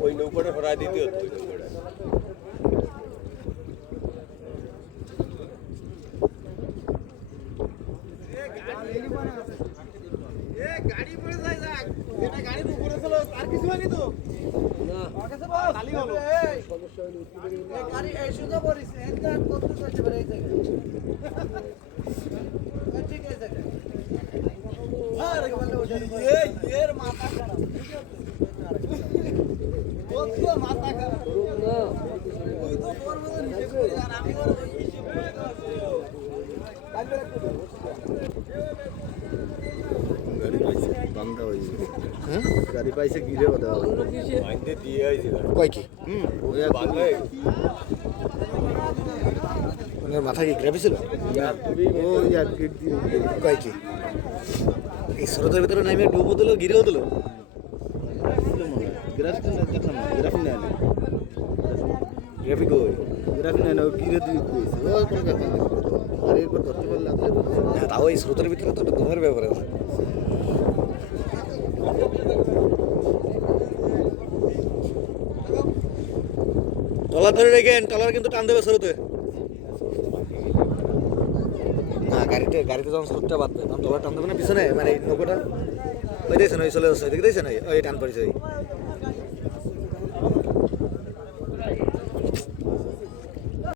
ওই নৌকাটা সরাই দিতে হতো ওই নৌকাটা গাড়ি পড়ে যায় যাক এটা গাড়ির উপরে ছিল আর কিছু হয়নি তো না কাছে বস খালি হলো এই সমস্যা হলো এই গাড়ি এই সুজা পড়িস এটা করতে যাচ্ছে বেরে এই জায়গা ঠিক আছে আরে বলে ওটা এই এর মাথা খারাপ ঠিক আছে কত মাথা খারাপ না ওই তো বড় বড় নিচে করে আর আমি ওর ওই হিসেব করে আছে কালকে রাখতে গাড়ি পাইছে বান্দা হইছে হ্যাঁ গাড়ি পাইছে কি রে কথা মাইন্ডে দিয়ে আইছে কয় কি ওই বান্দা ওনার মাথা কি গ্রাফি ছিল ও ইয়া গিট দিয়ে কয় কি এই স্রোতের ভিতরে নামে ডুবো দিল গিরেও দিল গ্রাফিক না দেখলাম না গ্রাফিক না গ্রাফি কই গ্রাফিক না গিরে দিয়ে দিয়েছে ও কোন ব্যাপার না আর এরপর ধরতে পারলে আপনি না তাও এই স্রোতের ভিতরে তো ঘুমের ব্যাপার আছে টলার ধরে রেখেন টলার কিন্তু টান দেবে স্রোতে না গাড়িতে যখন স্রোতটা বাঁধবে তখন টলার টান দেবে না পিছনে মানে এই নৌকোটা ওই দেখছেন ওই চলে যাচ্ছে ওই দিকে দেখছেন ওই টান পড়েছে ওই